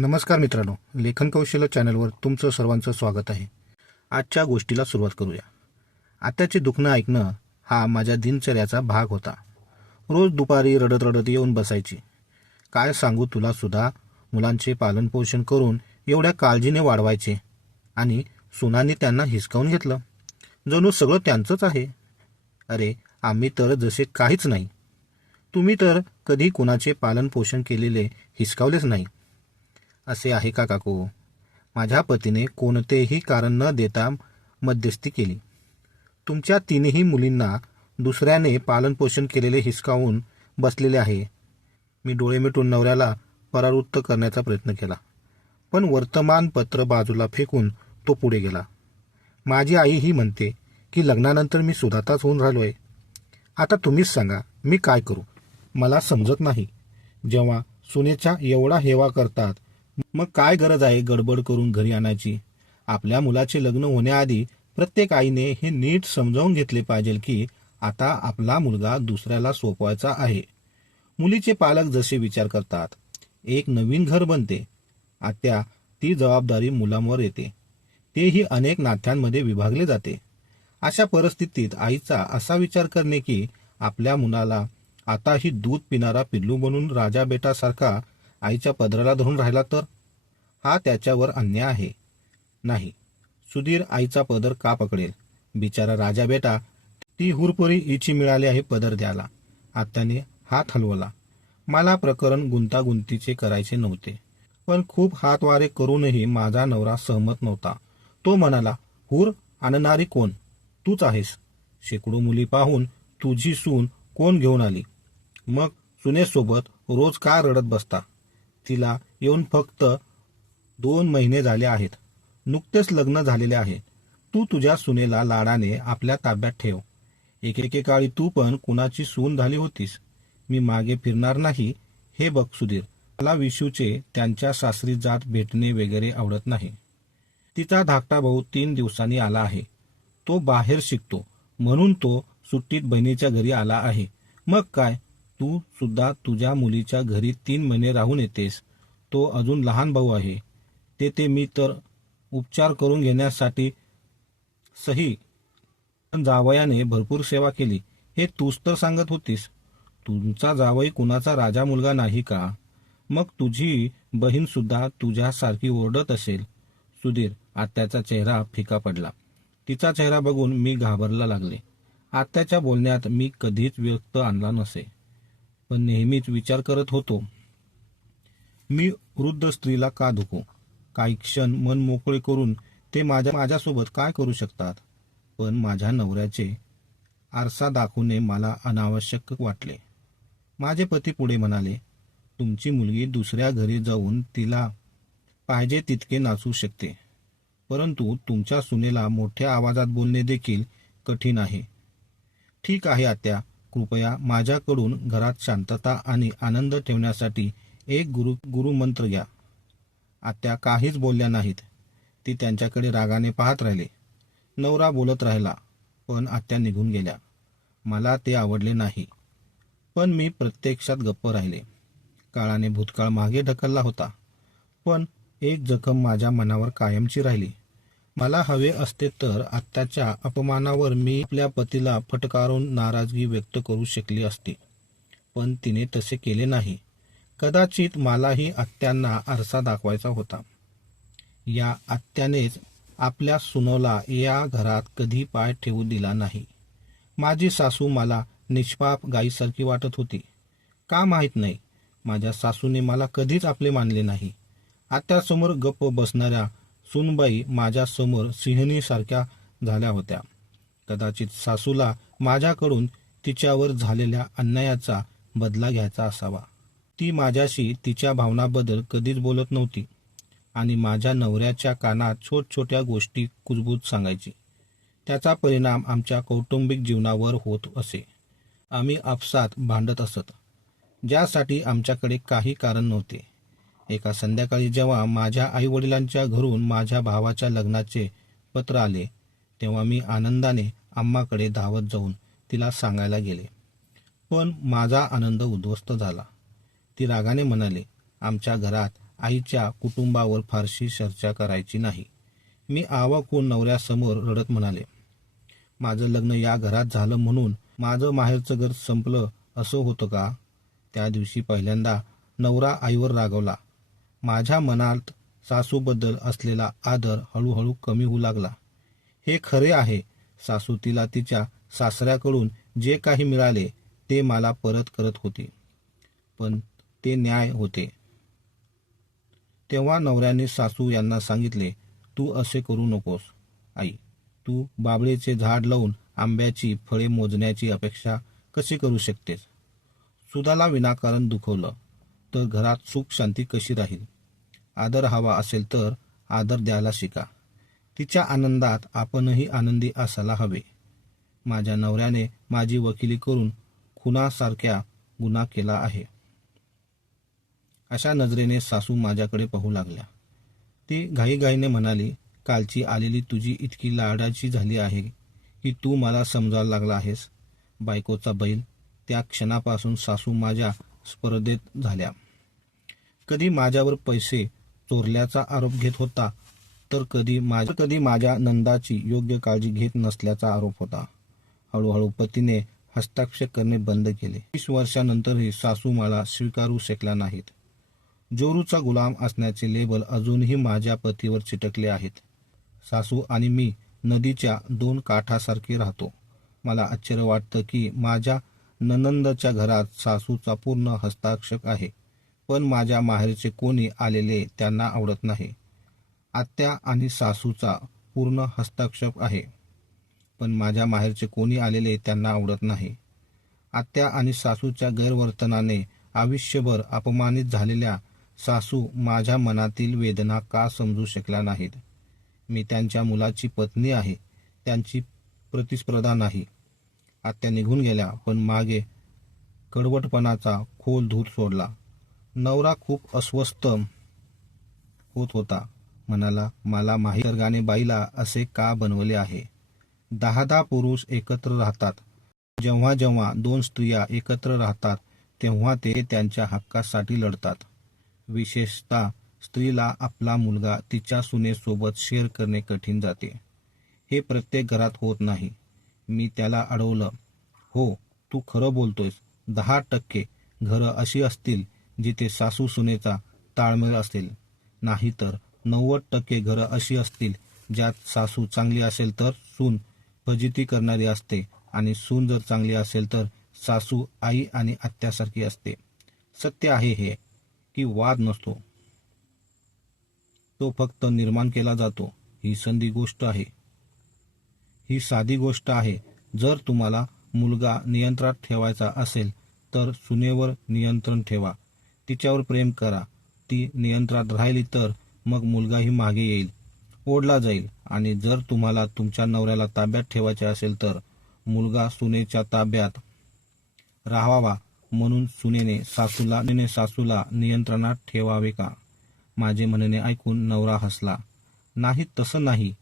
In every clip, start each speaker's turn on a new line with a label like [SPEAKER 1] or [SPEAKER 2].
[SPEAKER 1] नमस्कार मित्रांनो लेखन कौशल्य चॅनलवर तुमचं सर्वांचं स्वागत आहे. आजच्या गोष्टीला सुरुवात करूया. आत्याचे दुखणं ऐकणं हा माझ्या दिनचर्याचा भाग होता. रोज दुपारी रडत रडत येऊन बसायची. काय सांगू तुला सुद्धा मुलांचे पालनपोषण करून एवढ्या काळजीने वाढवायचे आणि सुनांनी त्यांना हिसकावून घेतलं. जणू सगळं त्यांचंच आहे. अरे आम्ही तर जसे काहीच नाही. तुम्ही तर कधी कुणाचे पालनपोषण केलेले हिसकावलेच नाही. असे आहे का काकू? माझ्या पतीने कोणतेही कारण न देता मध्यस्थी केली. तुमच्या तीनही मुलींना दुसऱ्याने पालनपोषण केलेले हिसकावून बसलेले आहे. मी डोळे मिटून नवऱ्याला परावृत्त करण्याचा प्रयत्न केला. पण वर्तमानपत्र बाजूला फेकून तो पुढे गेला. माझी आई ही म्हणते की लग्नानंतर मी सुधाताच होऊन राहिलोय. आता तुम्हीच सांगा मी काय करू? मला समजत नाही. जेव्हा सुनेचा एवढा हेवा करतात मग काय गरज आहे गडबड करून घरी आणायची? आपल्या मुलाचे लग्न होण्याआधी प्रत्येक आईने हे नीट समजावून घेतले पाहिजे की आता आपला मुलगा दुसऱ्याला सोपवायचा आहे. मुलीचे पालक जसे विचार करतात एक नवीन घर बनते. आत्या ती जबाबदारी मुलांवर येते. तेही अनेक नात्यांमध्ये विभागले जाते. अशा परिस्थितीत आईचा असा विचार करणे की आपल्या मुलाला आताही दूध पिणारा पिल्लू बनून राजा बेटासारखा आईच्या पदराला धरून राहिला तर? हा त्याच्यावर अन्याय आहे. नाही. सुधीर आईचा पदर का पकडेल? बिचारा राजा बेटा ती हुरपुरी इची मिळाली आहे पदर द्यायला. आत्याने हात हलवला. मला प्रकरण गुंतागुंतीचे करायचे नव्हते. पण खूप हातवारे करूनही माझा नवरा सहमत नव्हता. तो म्हणाला हुर आणणारी कोण? तूच आहेस. शेकडो मुली पाहून तुझी सून कोण घेऊन आली? मग सुनेसोबत रोज का रडत बसता? तिला येऊन फक्त दोन महिने झाले आहेत. नुकतेच लग्न झालेले आहे. तू तुझ्या सुनेला लाडाने आपल्या ताब्यात ठेव. एकेकाळी तू पण कुणाची सून झाली होतीस? मी मागे फिरणार नाही. हे बघ सुधीर. मला विशूचे त्यांच्या सासरी जात भेटणे वगैरे आवडत नाही. तिचा धाकटा भाऊ तीन दिवसांनी आला आहे. तो बाहेर शिकतो. म्हणून तो सुट्टीत बहिणीच्या घरी आला आहे. मग काय? तू सुद्धा तुझ्या मुलीच्या घरी तीन महिने राहून येतेस. तो अजून लहान भाऊ आहे. तेथे मी तर उपचार करून घेण्यासाठी सही जावयाने भरपूर सेवा केली. हे तूच तर सांगत होतीस. तुमचा जावई कुणाचा राजा मुलगा नाही का? मग तुझी बहीण सुद्धा तुझ्यासारखी ओरडत असेल. सुधीर आत्याचा चेहरा फिका पडला. तिचा चेहरा बघून मी घाबरला लागले. आत्याच्या बोलण्यात मी कधीच व्यक्त आणला नसे. पण नेहमीच विचार करत होतो. मी वृद्ध स्त्रीला का धुकू? काही क्षण मन मोकळे करून ते माझ्या माझ्यासोबत काय करू शकतात? पण माझ्या नवऱ्याचे आरसा दाखवणे मला अनावश्यक वाटले. माझे पती पुढे म्हणाले तुमची मुलगी दुसऱ्या घरी जाऊन तिला पाहिजे तितके नाचू शकते. परंतु तुमच्या सुनेला मोठ्या आवाजात बोलणे देखील कठीण आहे. ठीक आहे आत्या. कृपया माझ्याकडून घरात शांतता आणि आनंद ठेवण्यासाठी एक गुरु गुरुमंत्र घ्या. आत्या काहीच बोलल्या नाहीत. ती त्यांच्याकडे रागाने पाहत राहिले. नवरा बोलत राहिला पण आत्या निघून गेल्या. मला ते आवडले नाही. पण मी प्रत्यक्षात गप्प राहिले. काळाने भूतकाळ मागे ढकलला होता. पण एक जखम माझ्या मनावर कायमची राहिली. मला हवे असते तर आत्याच्या अपमानावर मी आपल्या पतीला फटकारून नाराजगी व्यक्त करू शकली असती. पण तिने तसे केले नाही. कदाचित मलाही आत्यांना आरसा दाखवायचा होता. या आत्यानेच आपल्या सुनोला या घरात कधी पाय ठेवू दिला नाही. माझी सासू मला निष्पाप गाईसारखी वाटत होती. का माहीत नाही माझ्या सासूने मला कधीच आपले मानले नाही. आत्यासमोर गप्प बसणाऱ्या सुनबाई माझ्यासमोर सिंहणीसारख्या झाल्या होत्या. कदाचित सासूला माझ्याकडून तिच्यावर झालेल्या अन्यायाचा बदला घ्यायचा असावा. ती माझ्याशी तिच्या भावनाबद्दल कधीच बोलत नव्हती आणि माझ्या नवऱ्याच्या कानात छोट छोट्या गोष्टी कुजबूज सांगायची. त्याचा परिणाम आमच्या कौटुंबिक जीवनावर होत असे. आम्ही आपसात भांडत असत. ज्यासाठी आमच्याकडे काही कारण नव्हते. एका संध्याकाळी जेव्हा माझ्या आईवडिलांच्या घरून माझ्या भावाच्या लग्नाचे पत्र आले तेव्हा मी आनंदाने आम्माकडे धावत जाऊन तिला सांगायला गेले. पण माझा आनंद उद्ध्वस्त झाला. ती रागाने म्हणाले आमच्या घरात आईच्या कुटुंबावर फारशी चर्चा करायची नाही. मी आवाकून नवऱ्यासमोर रडत म्हणाले माझं लग्न या घरात झालं म्हणून माझं माहेरचं घर संपलं असं होतं का? त्या दिवशी पहिल्यांदा नवरा आईवर रागवला. माझ्या मनात सासूबद्दल असलेला आदर हळूहळू कमी होऊ लागला. हे खरे आहे सासू तिला तिच्या सासऱ्याकडून जे काही मिळाले ते मला परत करत होती. पण ते न्याय होते. तेव्हा नवऱ्याने सासू यांना सांगितले तू असे करू नकोस आई. तू बाबळेचे झाड लावून आंब्याची फळे मोजण्याची अपेक्षा कशी करू शकतेस? सुदाला विनाकारण दुखवलं. तर घरात सुख शांती कशी राहील? आदर हवा असेल तर आदर द्यायला शिका. तिच्या आनंदात आपणही आनंदी असायला हवे. माझ्या नवऱ्याने माझी वकिली करून खुनासारख्या गुन्हा केला आहे. अशा नजरेने सासू माझ्याकडे पाहू लागल्या. ती घाईघाईने म्हणाली कालची आलेली तुझी इतकी लाडाची झाली आहे की तू मला समजायला लागला आहेस. बायकोचा बैल त्या क्षणापासून सासू माझ्या स्पर्धेत झाल्या. कधी माझ्यावर पैसे चोरल्याचा आरोप घेत होता तर कधी माझ्या कधी माझ्या नंदाची योग्य काळजी घेत नसल्याचा आरोप होता. हळूहळू पतीने हस्ताक्षर करणे बंद केले. वीस वर्षानंतरही सासू मला स्वीकारू शकल्या नाहीत. जोरूचा गुलाम असण्याचे लेबल अजूनही माझ्या पतीवर चिटकले आहेत. सासू आणि मी नदीच्या दोन काठासारखे राहतो. मला आश्चर्य वाटतं की माझ्या ननंदच्या घरात सासूचा पूर्ण हस्ताक्षर आहे पण माझ्या माहेरचे कोणी आलेले त्यांना आवडत नाही. आत्या आणि सासूचा पूर्ण हस्ताक्षर आहे पण माझ्या माहेरचे कोणी आलेले त्यांना आवडत नाही. आत्या आणि सासूच्या गैरवर्तनाने आयुष्यभर अपमानित झालेल्या सासू माझ्या मनातील वेदना का समजू शकल्या नाहीत? मी त्यांच्या मुलाची पत्नी आहे त्यांची प्रतिस्पर्धा नाही. आत्या निघून गेल्या पण मागे कडवटपणाचा खोल धूर सोडला. नवरा खूप अस्वस्थ होत होता. म्हणाला मला माहिती बाईला असे का बनवले आहे? दहा दहा पुरुष एकत्र राहतात. जेव्हा जेव्हा दोन स्त्रिया एकत्र राहतात तेव्हा ते त्यांच्या हक्कासाठी लढतात. विशेषतः स्त्रीला आपला मुलगा तिच्या सुनेसोबत शेअर करणे कठीण जाते. हे प्रत्येक घरात होत नाही. मी त्याला अडवलं. हो तू खरं बोलतोयस. दहा टक्के घरं अशी असतील जिथे सासू सुनेचा ताळमेळ असेल. नाहीतर नव्वद टक्के घरं अशी असतील ज्यात सासू चांगली असेल तर सून फजिती करणारी असते आणि सून जर चांगली असेल तर सासू आई आणि आत्यासारखी असते. सत्य आहे हे की वाद नसतो. तो फक्त निर्माण केला जातो. ही संधी गोष्ट आहे. ही साधी गोष्ट आहे. जर तुम्हाला मुलगा नियंत्रणात ठेवायचा असेल तर सुनेवर नियंत्रण ठेवा. तिच्यावर प्रेम करा. ती नियंत्रणात राहिली तर मग मुलगाही मागे येईल. ओढला जाईल. आणि जर तुम्हाला तुमच्या नवऱ्याला ताब्यात ठेवायचे असेल तर मुलगा सुनेच्या ताब्यात राहावा म्हणून सुनेने सासूला निने सासूला नियंत्रणात ठेवावे का? माझे म्हणणे ऐकून नवरा हसला. नाही तसं नाही.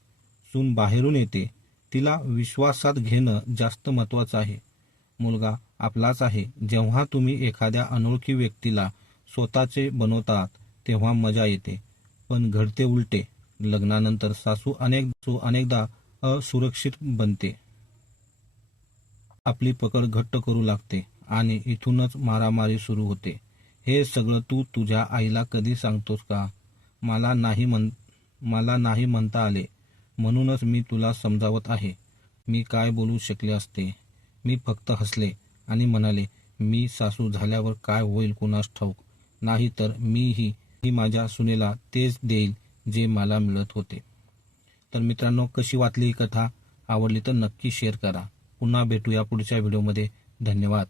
[SPEAKER 1] सून बाहेरून येते. तिला विश्वासात घेणं जास्त महत्वाचं आहे. मुलगा आपलाच आहे. जेव्हा तुम्ही एखाद्या अनोळखी व्यक्तीला स्वतःचे बनवतात तेव्हा मजा येते. पण घडते उलटे. लग्नानंतर सासू अनेक अनेकदा असुरक्षित बनते. आपली पकड घट्ट करू लागते आणि इथूनच मारामारी सुरू होते. हे सगळं तू तुझ्या आईला कधी सांगतोस का? मला नाही म्हण मला नाही म्हणता आले. म्हणूनच मी तुला समजावत आहे. मी काय बोलू शकले असते? मी फक्त हसले आणि म्हणाले मी सासू झाल्यावर काय होईल कुणास ठाऊक? नाही तर मीही ही माझ्या सुनेला तेच देईल जे मला मिळत होते. तर मित्रांनो कशी वाटली ही कथा? आवडली तर नक्की शेअर करा. पुन्हा भेटूया पुढच्या व्हिडिओमध्ये धन्यवाद.